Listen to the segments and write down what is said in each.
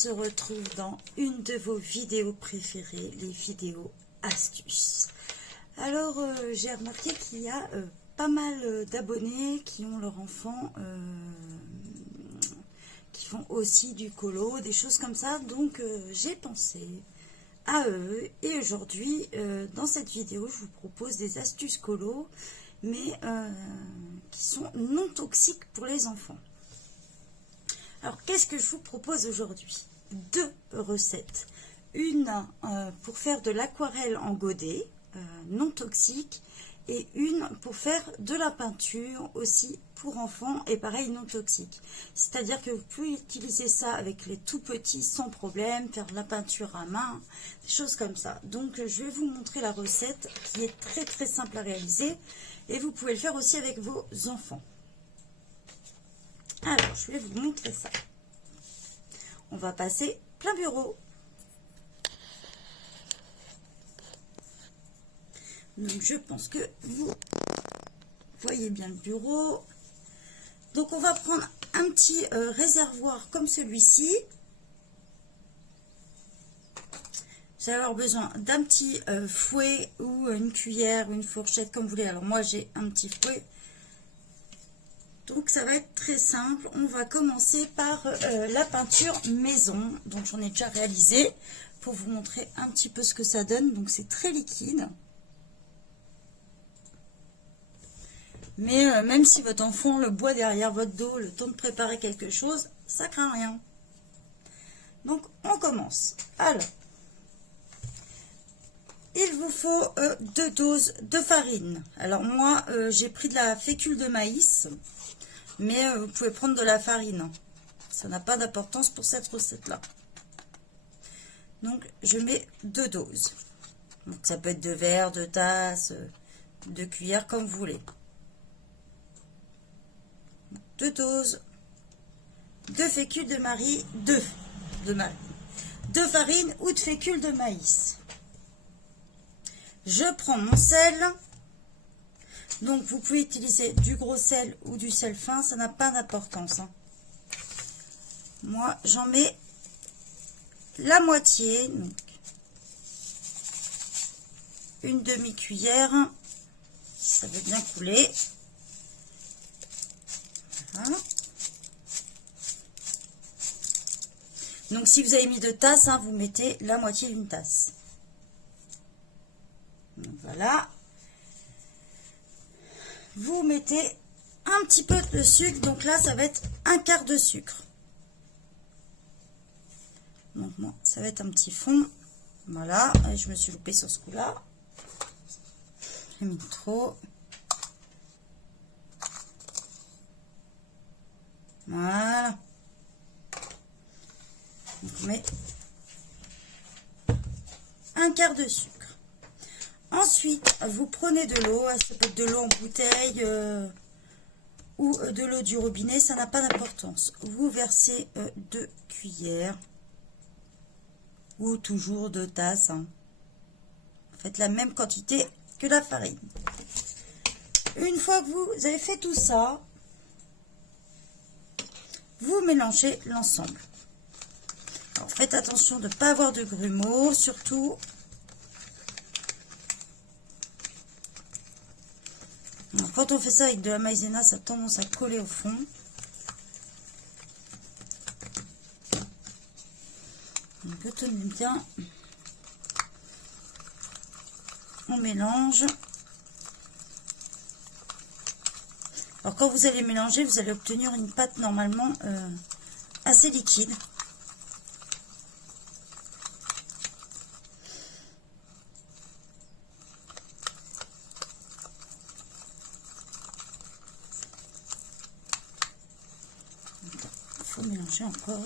se retrouve dans une de vos vidéos préférées, les vidéos astuces. Alors, j'ai remarqué qu'il y a pas mal d'abonnés qui ont leur enfant, qui font aussi du colo, des choses comme ça. Donc, j'ai pensé à eux. Et aujourd'hui, dans cette vidéo, je vous propose des astuces colo, mais qui sont non toxiques pour les enfants. Alors, qu'est-ce que je vous propose aujourd'hui? Deux recettes. Une pour faire de l'aquarelle en godet, non toxique, et une pour faire de la peinture aussi pour enfants, et pareil, non toxique. C'est-à-dire que vous pouvez utiliser ça avec les tout petits sans problème, faire de la peinture à main, des choses comme ça. Donc, je vais vous montrer la recette qui est très très simple à réaliser, et vous pouvez le faire aussi avec vos enfants. Alors, je vais vous montrer ça. On va passer plein bureau. Donc, je pense que vous voyez bien le bureau. Donc, on va prendre un petit réservoir comme celui-ci. Vous allez avoir besoin d'un petit fouet ou une cuillère, une fourchette, comme vous voulez. Alors, moi, j'ai un petit fouet. Donc, ça va être très simple. On va commencer par la peinture maison. Donc, j'en ai déjà réalisé pour vous montrer un petit peu ce que ça donne. Donc, c'est très liquide. Mais même si votre enfant le boit derrière votre dos, le temps de préparer quelque chose, ça craint rien. Donc, on commence. Alors, il vous faut 2 doses de farine. Alors, moi, j'ai pris de la fécule de maïs. Mais vous pouvez prendre de la farine. Ça n'a pas d'importance pour cette recette-là. Donc, je mets 2 doses. Donc, ça peut être de verre, de tasse, de cuillère, comme vous voulez. 2 doses de fécule de maïs, de farine ou de fécule de maïs. Je prends mon sel. Donc, vous pouvez utiliser du gros sel ou du sel fin, ça n'a pas d'importance. Hein. Moi, j'en mets la moitié, donc une demi-cuillère, ça veut bien couler. Voilà. Donc, si vous avez mis 2 tasses, hein, vous mettez la moitié d'une tasse. Donc, voilà. Vous mettez un petit peu de sucre, donc là ça va être un quart de sucre. Donc moi ça va être un petit fond, voilà. Et je me suis loupée sur ce coup là, j'ai mis trop, voilà. Donc on met un quart de sucre. Ensuite, vous prenez de l'eau, ça peut être de l'eau en bouteille ou de l'eau du robinet, ça n'a pas d'importance. Vous versez 2 cuillères ou toujours 2 tasses. Hein. Faites la même quantité que la farine. Une fois que vous avez fait tout ça, vous mélangez l'ensemble. Alors, faites attention de ne pas avoir de grumeaux, surtout. Alors, quand on fait ça avec de la maïzena, ça a tendance à coller au fond. Donc, retenez bien. On mélange. Alors, quand vous allez mélanger, vous allez obtenir une pâte normalement assez liquide. Il faut mélanger encore.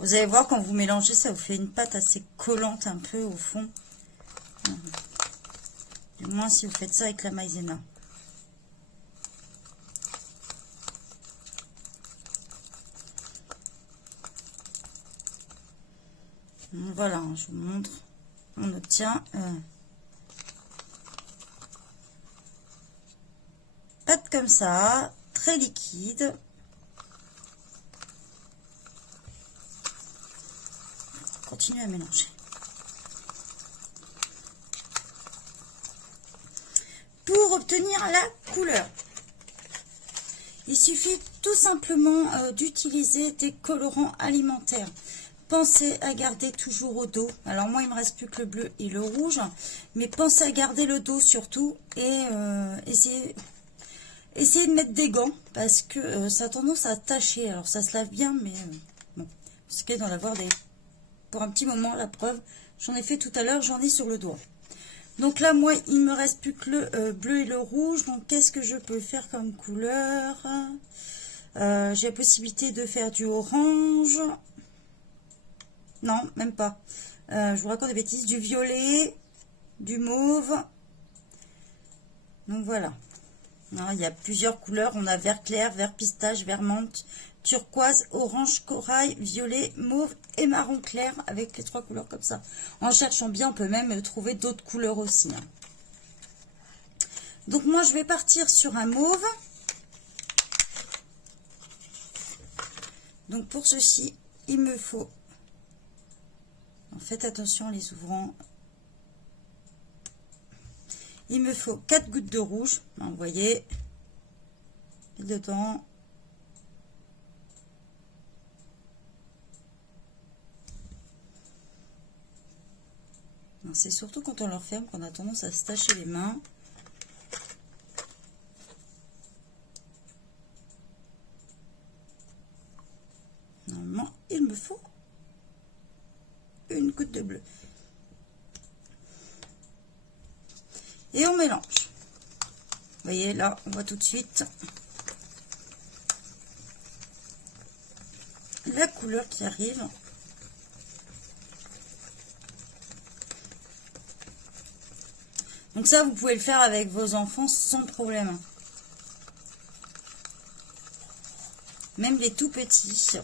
Vous allez voir, quand vous mélangez, ça vous fait une pâte assez collante un peu au fond. Du moins si vous faites ça avec la maïzena. Voilà, je vous montre. On obtient comme ça, très liquide. Continue à mélanger. Pour obtenir la couleur, il suffit tout simplement d'utiliser des colorants alimentaires. Pensez à garder toujours au dos. Alors moi, il me reste plus que le bleu et le rouge. Mais pensez à garder le dos surtout. Et essayez de mettre des gants. Parce que ça a tendance à tacher. Alors ça se lave bien, mais bon. Vous risquez d'en avoir pour un petit moment. La preuve, j'en ai fait tout à l'heure. J'en ai sur le doigt. Donc là, moi, il me reste plus que le bleu et le rouge. Donc qu'est-ce que je peux faire comme couleur? J'ai la possibilité de faire du orange. Non, même pas. Je vous raconte des bêtises. Du violet, du mauve. Donc voilà. Alors, il y a plusieurs couleurs. On a vert clair, vert pistache, vert menthe, turquoise, orange, corail, violet, mauve et marron clair. Avec les 3 couleurs comme ça. En cherchant bien, on peut même trouver d'autres couleurs aussi. Hein. Donc moi, je vais partir sur un mauve. Donc pour ceci, il me faut... Faites attention en les ouvrant. Il me faut 4 gouttes de rouge. Vous voyez. Et dedans. C'est surtout quand on le referme qu'on a tendance à se tacher les mains. Normalement, il me faut une goutte de bleu. Et on mélange. Vous voyez, là, on voit tout de suite la couleur qui arrive. Donc ça, vous pouvez le faire avec vos enfants sans problème. Même les tout petits.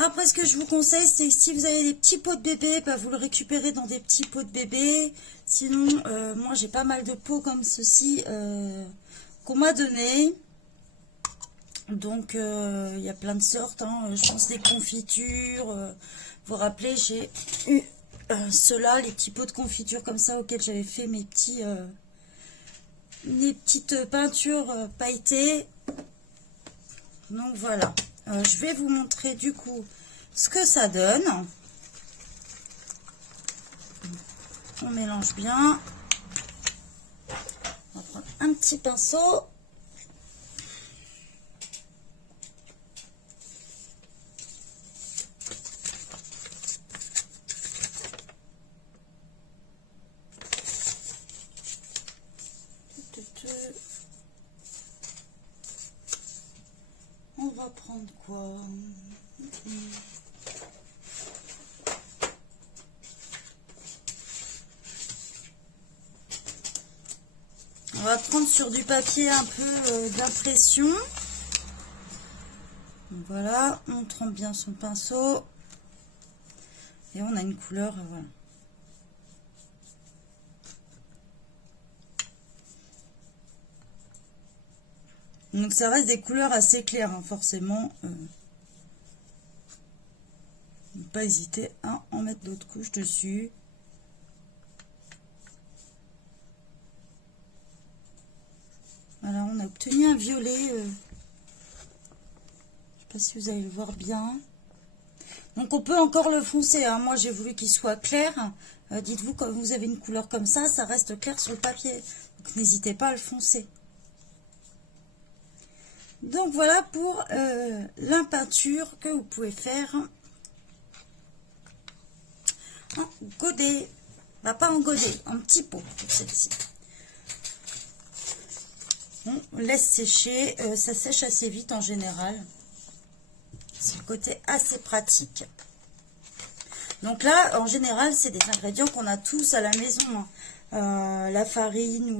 Après, ce que je vous conseille, c'est si vous avez des petits pots de bébé, bah, vous le récupérez dans des petits pots de bébé. Sinon, moi, j'ai pas mal de pots comme ceci qu'on m'a donné. Donc, il y a plein de sortes. Hein. Je pense des confitures. Vous vous rappelez, j'ai eu ceux-là, les petits pots de confiture comme ça, auxquels j'avais fait mes petites peintures pailletées. Donc, voilà. Je vais vous montrer du coup ce que ça donne. On mélange bien. On va prendre un petit pinceau. On va prendre quoi? On va prendre sur du papier un peu d'impression. Voilà, on trempe bien son pinceau. Et on a une couleur, voilà. Donc ça reste des couleurs assez claires, hein, forcément. Ne pas hésiter à en mettre d'autres couches dessus. Voilà, on a obtenu un violet. Je ne sais pas si vous allez le voir bien. Donc on peut encore le foncer. Hein. Moi j'ai voulu qu'il soit clair. Dites-vous, quand vous avez une couleur comme ça reste clair sur le papier. Donc n'hésitez pas à le foncer. Donc voilà pour la peinture que vous pouvez faire en godet. Bah, pas en godet, en petit pot pour celle-ci. On laisse sécher, ça sèche assez vite en général. C'est le côté assez pratique. Donc là, en général, c'est des ingrédients qu'on a tous à la maison. Hein. La farine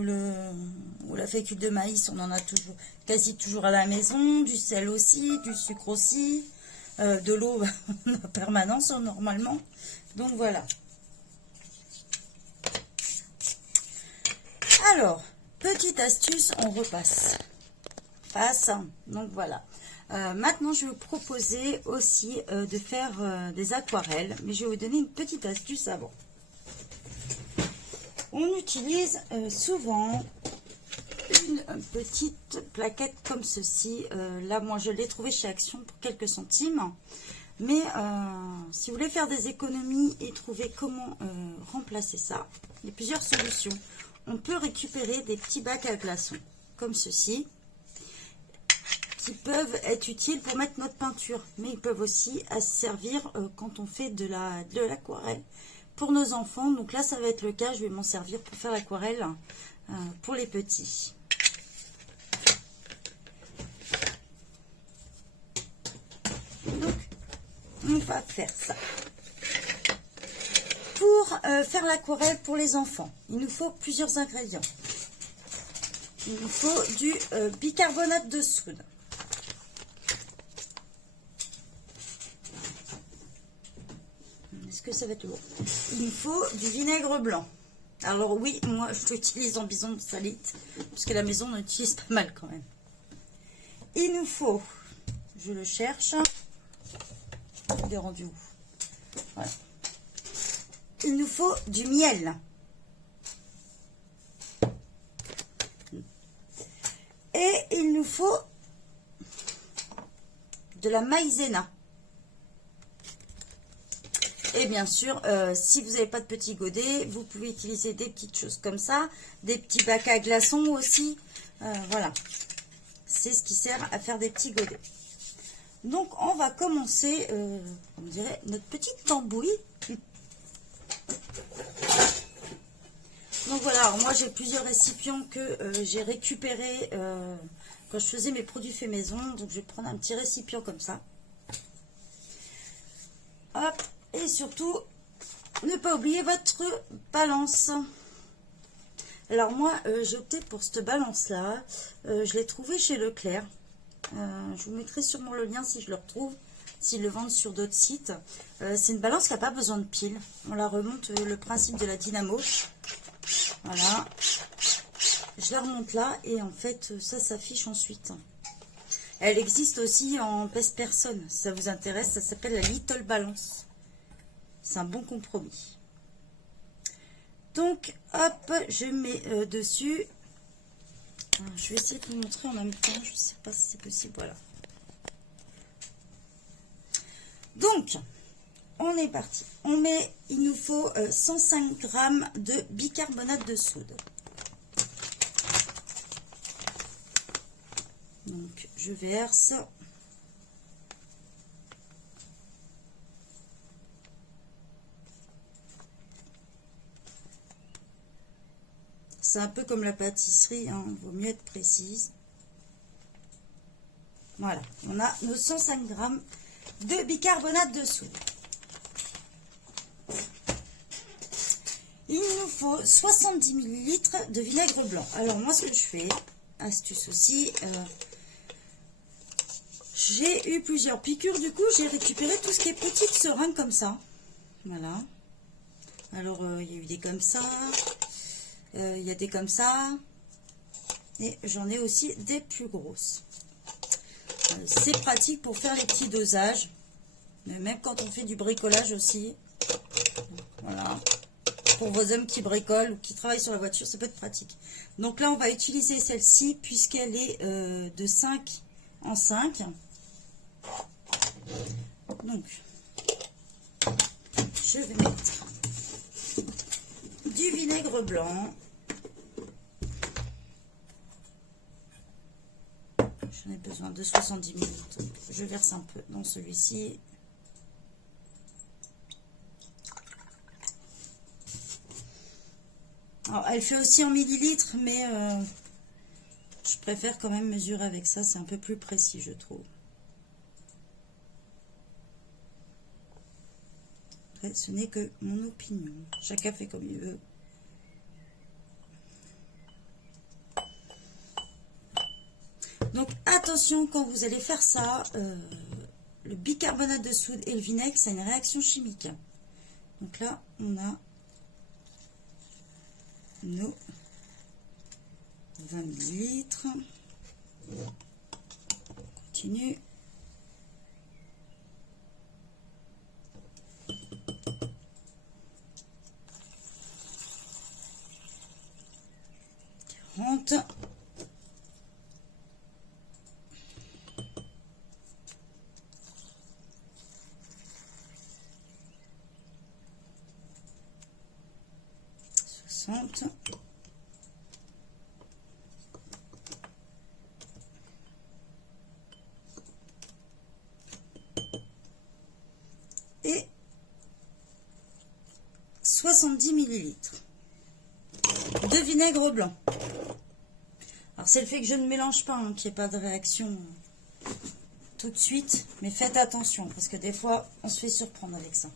ou la fécule de maïs, on en a toujours, quasi toujours à la maison. Du sel aussi, du sucre aussi. De l'eau en permanence normalement. Donc voilà. Alors, petite astuce, on repasse. Passe. Donc voilà. Maintenant, je vais vous proposer aussi de faire des aquarelles. Mais je vais vous donner une petite astuce avant. On utilise souvent une petite plaquette comme ceci. Là, moi, je l'ai trouvé chez Action pour quelques centimes. Mais si vous voulez faire des économies et trouver comment remplacer ça, il y a plusieurs solutions. On peut récupérer des petits bacs à glaçons, comme ceci, qui peuvent être utiles pour mettre notre peinture. Mais ils peuvent aussi servir quand on fait de l'aquarelle pour nos enfants. Donc là, ça va être le cas. Je vais m'en servir pour faire l'aquarelle pour les petits. Donc, on va faire ça. Pour faire l'aquarelle pour les enfants, il nous faut plusieurs ingrédients. Il nous faut du bicarbonate de soude. Est-ce que ça va être lourd? Il nous faut du vinaigre blanc. Alors oui, moi je l'utilise en bison salite, parce que la maison on utilise pas mal quand même. Il nous faut, je le cherche, il est rendu où? Voilà. Il nous faut du miel. Et il nous faut de la maïzena. Et bien sûr, si vous n'avez pas de petits godets, vous pouvez utiliser des petites choses comme ça, des petits bacs à glaçons aussi. Voilà, c'est ce qui sert à faire des petits godets. Donc, on va commencer, on dirait, notre petite tambouille. Donc voilà, alors moi j'ai plusieurs récipients que j'ai récupérés quand je faisais mes produits faits maison. Donc je vais prendre un petit récipient comme ça. Hop, et surtout, ne pas oublier votre balance. Alors moi, j'ai opté pour cette balance-là. Je l'ai trouvée chez Leclerc. Je vous mettrai sûrement le lien si je le retrouve, s'ils le vendent sur d'autres sites. C'est une balance qui n'a pas besoin de pile. On la remonte le principe de la dynamo. Voilà. Je la remonte là et en fait, ça s'affiche ensuite. Elle existe aussi en pèse-personne. Si ça vous intéresse, ça s'appelle la Little Balance. C'est un bon compromis. Donc, hop, je mets dessus. Alors, je vais essayer de vous montrer en même temps. Je ne sais pas si c'est possible. Voilà. Donc, on est parti. On met, il nous faut 105 g de bicarbonate de soude. Donc, je verse. C'est un peu comme la pâtisserie, hein, vaut mieux être précise. Voilà, on a nos 105 g de bicarbonate de soude. Il nous faut 70 ml de vinaigre blanc. Alors moi ce que je fais, astuce aussi, j'ai eu plusieurs piqûres, du coup j'ai récupéré tout ce qui est petites seringues comme ça. Voilà. Alors il y a eu des comme ça, il y a des comme ça, et j'en ai aussi des plus grosses. C'est pratique pour faire les petits dosages, mais même quand on fait du bricolage aussi. Voilà. Pour vos hommes qui bricolent ou qui travaillent sur la voiture, ça peut être pratique. Donc là, on va utiliser celle-ci puisqu'elle est de 5 en 5. Donc, je vais mettre du vinaigre blanc. J'en ai besoin de 70 ml. Je verse un peu dans celui-ci. Alors, elle fait aussi en millilitres, mais je préfère quand même mesurer avec ça. C'est un peu plus précis, je trouve. Après, ce n'est que mon opinion. Chacun fait comme il veut. attention quand vous allez faire ça, le bicarbonate de soude et le vinaigre, c'est une réaction chimique. Donc là, on a nos 20 ml. On continue. Et 70 ml de vinaigre blanc. Alors c'est le fait que je ne mélange pas, hein, qu'il n'y ait pas de réaction tout de suite, mais faites attention parce que des fois on se fait surprendre avec ça.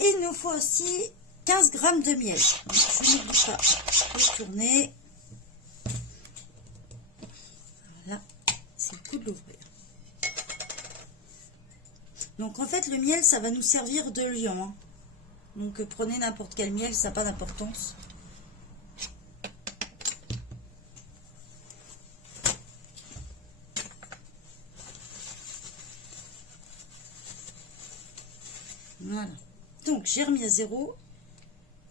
Et il nous faut aussi 15 g de miel. Donc, je n'oublie pas de tourner. Voilà, c'est le coup de l'ouvrir. Donc en fait le miel ça va nous servir de liant, hein. Donc prenez n'importe quel miel, ça n'a pas d'importance. Voilà. Donc j'ai remis à 0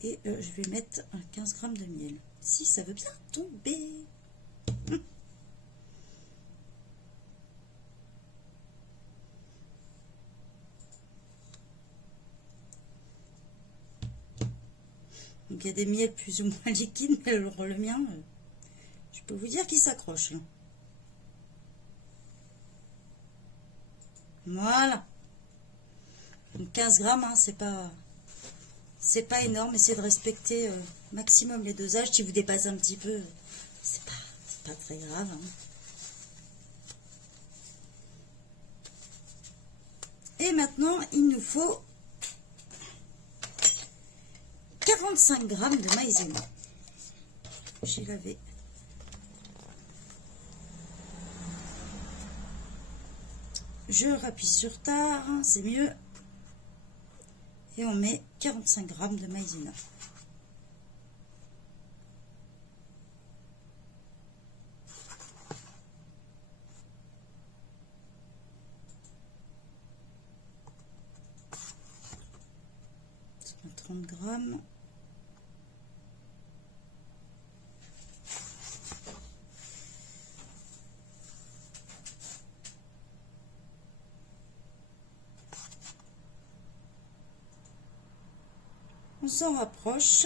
et je vais mettre 15 g de miel. Si ça veut bien tomber. Donc il y a des miels plus ou moins liquides, mais le mien, je peux vous dire qu'il s'accroche là. Voilà. Donc 15 grammes, hein, c'est pas énorme. Essayez de respecter maximum les dosages. Si vous dépassez un petit peu, c'est pas très grave, hein. Et maintenant, il nous faut 45 g de maïzena. J'ai lavé. Je rappuie sur tard, hein, c'est mieux. Et on met 45 g de maïzena. Ça fait 30 grammes. On s'en rapproche.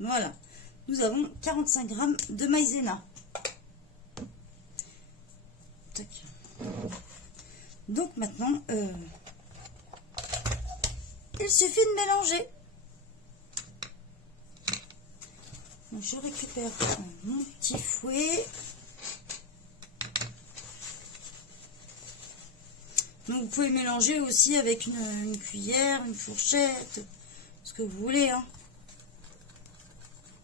Voilà. Nous avons 45 g de maïzena. Tac. Donc maintenant, il suffit de mélanger. Donc je récupère mon petit fouet. Donc vous pouvez mélanger aussi avec une cuillère, une fourchette, ce que vous voulez, hein.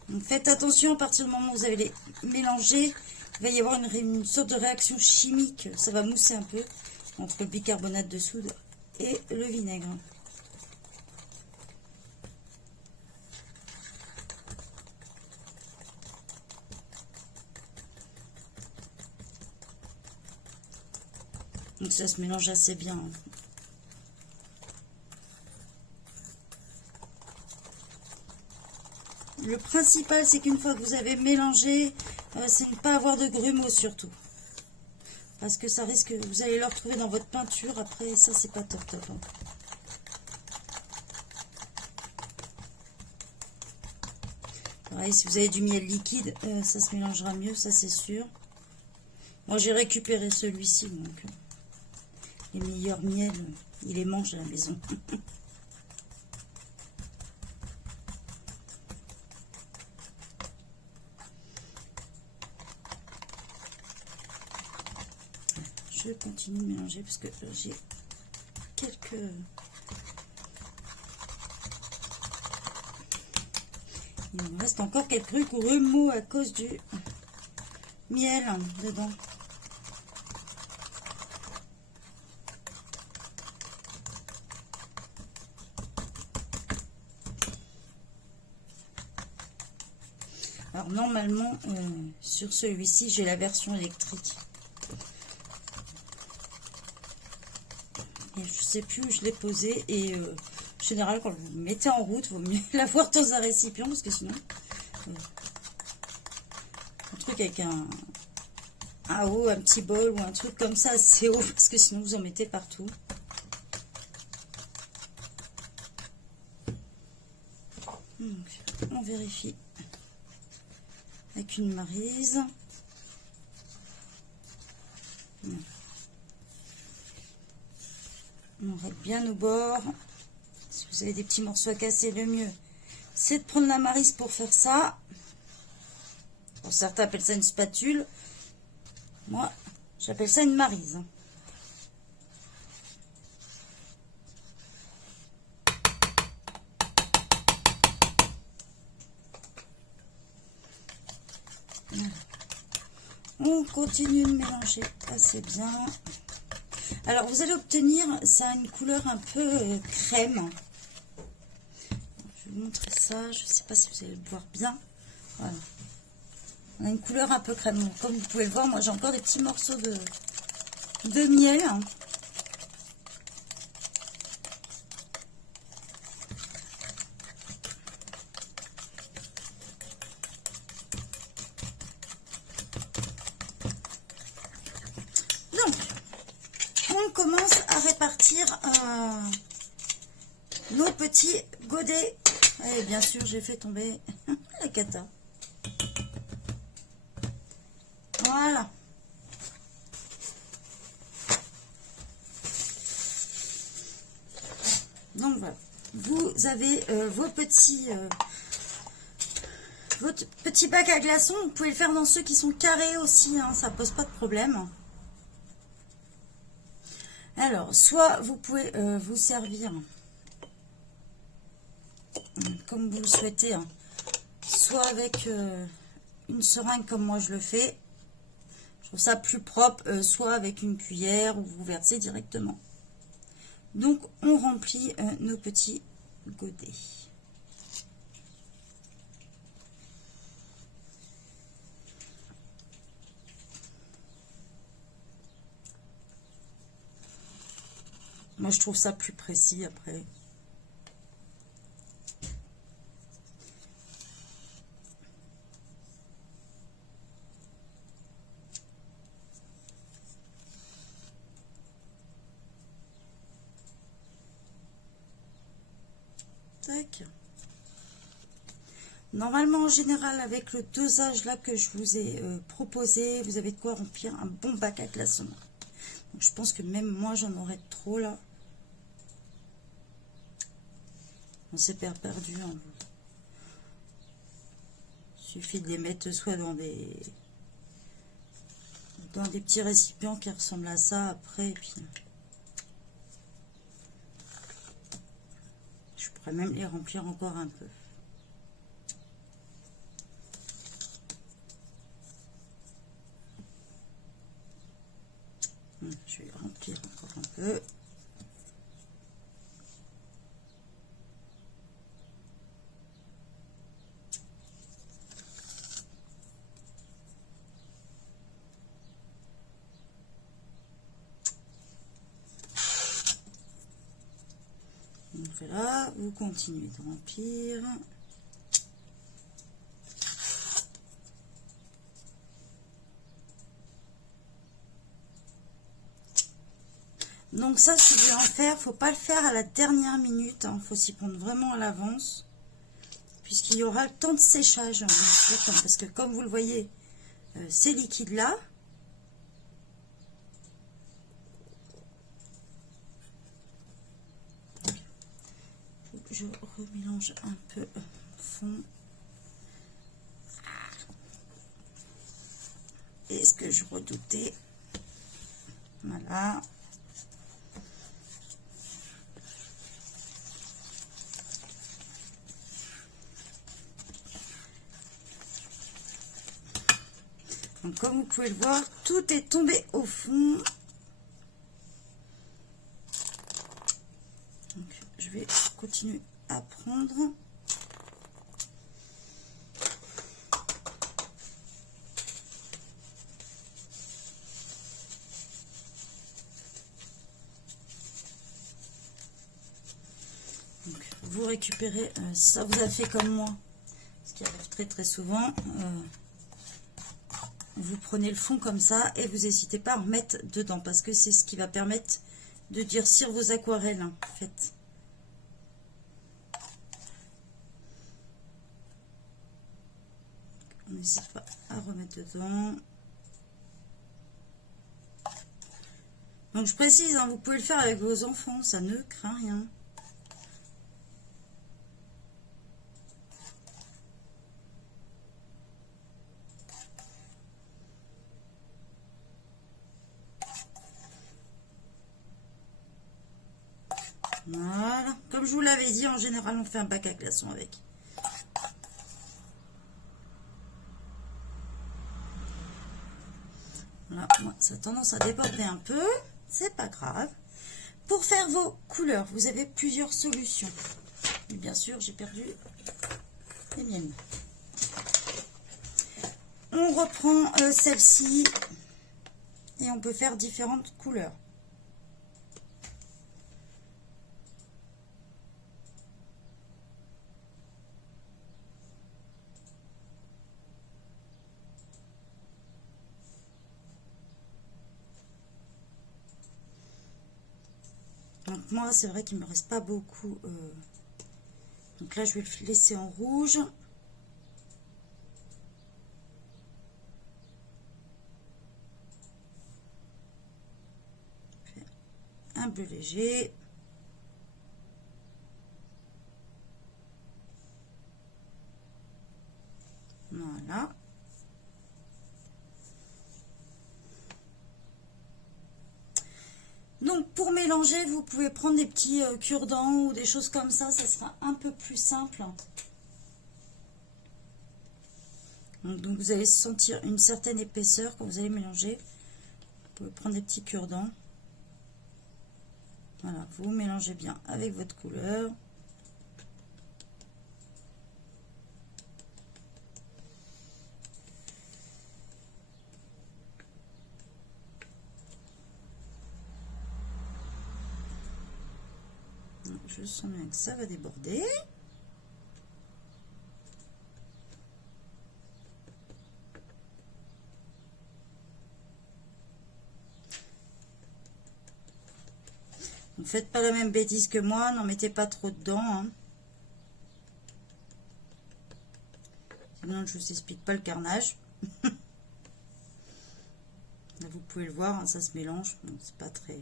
Donc faites attention, à partir du moment où vous allez les mélanger, il va y avoir une sorte de réaction chimique. Ça va mousser un peu entre le bicarbonate de soude et le vinaigre. Donc ça se mélange assez bien. Le principal, c'est qu'une fois que vous avez mélangé, c'est ne pas avoir de grumeaux surtout. Parce que ça risque, vous allez le retrouver dans votre peinture. Après, ça, c'est pas top, hein. Pareil, si vous avez du miel liquide, ça se mélangera mieux, ça c'est sûr. Moi, j'ai récupéré celui-ci, donc les meilleurs miels, il les mange à la maison. Je continue de mélanger parce que j'ai quelques Il me reste encore quelques remous à cause du miel dedans. Alors normalement, sur celui-ci, j'ai la version électrique. Et je sais plus où je l'ai posé. Et en général, quand vous le mettez en route, il vaut mieux l'avoir dans un récipient. Parce que sinon, un truc avec un haut, un petit bol ou un truc comme ça, c'est haut. Parce que sinon, vous en mettez partout. Donc, on vérifie. Avec une maryse. On règle bien au bord. Si vous avez des petits morceaux à casser, le mieux, c'est de prendre la maryse pour faire ça. Bon, certains appellent ça une spatule. Moi, j'appelle ça une maryse. On continue de mélanger assez bien. Alors, vous allez obtenir, ça a une couleur un peu crème. Je vais vous montrer ça. Je ne sais pas si vous allez le voir bien. Voilà. On a une couleur un peu crème. Donc, comme vous pouvez le voir, moi, j'ai encore des petits morceaux de miel. On commence à répartir nos petits godets. Et bien sûr, j'ai fait tomber la cata. Voilà. Donc voilà. Vous avez votre petit bac à glaçons. Vous pouvez le faire dans ceux qui sont carrés aussi, hein, ça pose pas de problème. Alors, soit vous pouvez vous servir comme vous le souhaitez, hein, soit avec une seringue comme moi je le fais. Je trouve ça plus propre, soit avec une cuillère ou vous versez directement. Donc, on remplit nos petits godets. Moi, je trouve ça plus précis après. Tac. Normalement, en général, avec le dosage là que je vous ai proposé, vous avez de quoi remplir un bon bac à glaçons. Donc, je pense que même moi, j'en aurais trop là. On s'est perdu. Hein. Il suffit de les mettre soit dans des petits récipients qui ressemblent à ça après. Et puis, je pourrais même les remplir encore un peu. Je vais remplir encore un peu. Donc voilà, vous continuez de remplir. Donc ça, si vous voulez en faire, faut pas le faire à la dernière minute. Il faut s'y prendre vraiment à l'avance. Puisqu'il y aura le temps de séchage. Parce que comme vous le voyez, ces liquides-là, je remélange un peu fond. Et ce que je redoutais, voilà. Donc, comme vous pouvez le voir, tout est tombé au fond. Donc, je vais continuer à prendre. Donc, vous récupérez, si ça vous a fait comme moi, ce qui arrive très très souvent, vous prenez le fond comme ça et vous n'hésitez pas à en remettre dedans parce que c'est ce qui va permettre de durcir vos aquarelles, hein, en fait. On n'hésite pas à remettre dedans. Donc je précise, hein, vous pouvez le faire avec vos enfants, ça ne craint rien. Voilà, comme je vous l'avais dit, en général on fait un bac à glaçons avec. Voilà, moi, ça a tendance à déborder un peu, c'est pas grave. Pour faire vos couleurs, vous avez plusieurs solutions. Et bien sûr, j'ai perdu les miennes. On reprend celle-ci et on peut faire différentes couleurs. Donc moi, c'est vrai qu'il me reste pas beaucoup. Donc là, je vais le laisser en rouge. Un bleu léger. Voilà. Donc pour mélanger, vous pouvez prendre des petits cure-dents ou des choses comme ça sera un peu plus simple. Donc vous allez sentir une certaine épaisseur quand vous allez mélanger. Vous pouvez prendre des petits cure-dents. Voilà, vous mélangez bien avec votre couleur. Je sens bien que ça va déborder. Ne faites pas la même bêtise que moi, n'en mettez pas trop dedans. Hein. Sinon, je ne vous explique pas le carnage. Là, vous pouvez le voir, hein, ça se mélange. Donc, c'est pas très...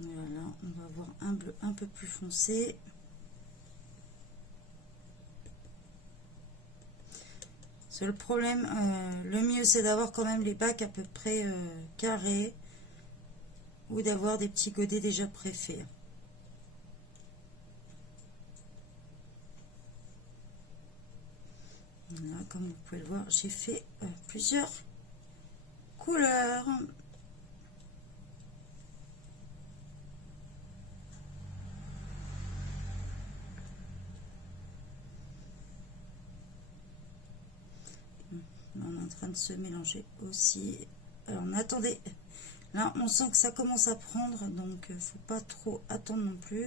Voilà, on va avoir un bleu un peu plus foncé. C'est le problème, le mieux c'est d'avoir quand même les bacs à peu près carrés ou d'avoir des petits godets déjà préfaits. Voilà, comme vous pouvez le voir, j'ai fait plusieurs couleurs. On est en train de se mélanger aussi. Alors, on attendait. Là, on sent que ça commence à prendre, donc il ne faut pas trop attendre non plus.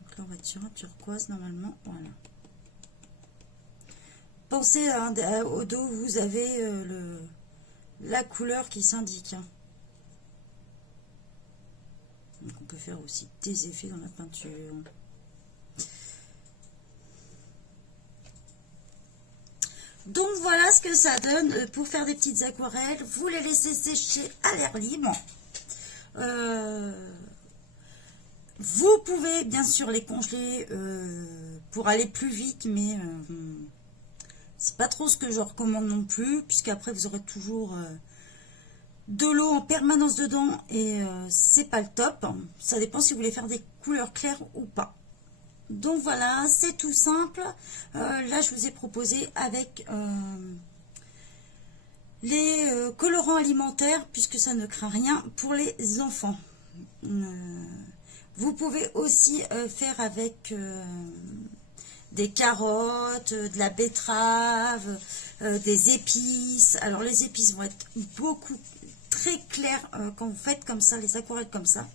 Donc là, on va être sur un turquoise normalement. Voilà. Pensez au dos, vous avez la couleur qui s'indique. Hein. Donc, on peut faire aussi des effets dans la peinture. Donc voilà ce que ça donne pour faire des petites aquarelles. Vous les laissez sécher à l'air libre. Vous pouvez bien sûr les congeler pour aller plus vite, mais c'est pas trop ce que je recommande non plus, puisqu'après vous aurez toujours de l'eau en permanence dedans et c'est pas le top. Ça dépend si vous voulez faire des couleurs claires ou pas. Donc voilà, c'est tout simple. Là, je vous ai proposé avec les colorants alimentaires, puisque ça ne craint rien pour les enfants. Vous pouvez aussi faire avec des carottes, de la betterave, des épices. Alors les épices vont être très claires quand vous faites comme ça, les aquarelles comme ça.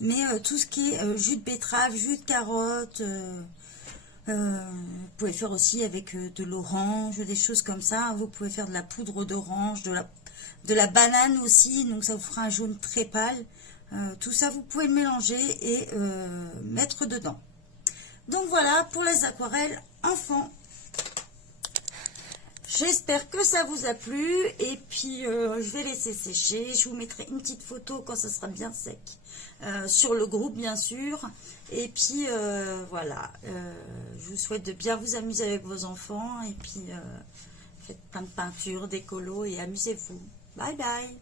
Mais tout ce qui est jus de betterave, jus de carotte, vous pouvez faire aussi avec de l'orange, des choses comme ça. Vous pouvez faire de la poudre d'orange, de la banane aussi, donc ça vous fera un jaune très pâle. Tout ça, vous pouvez le mélanger et mettre dedans. Donc voilà pour les aquarelles enfants. J'espère que ça vous a plu et puis je vais laisser sécher. Je vous mettrai une petite photo quand ça sera bien sec sur le groupe bien sûr. Et puis voilà, je vous souhaite de bien vous amuser avec vos enfants et puis faites plein de peintures, des colos et amusez-vous. Bye bye.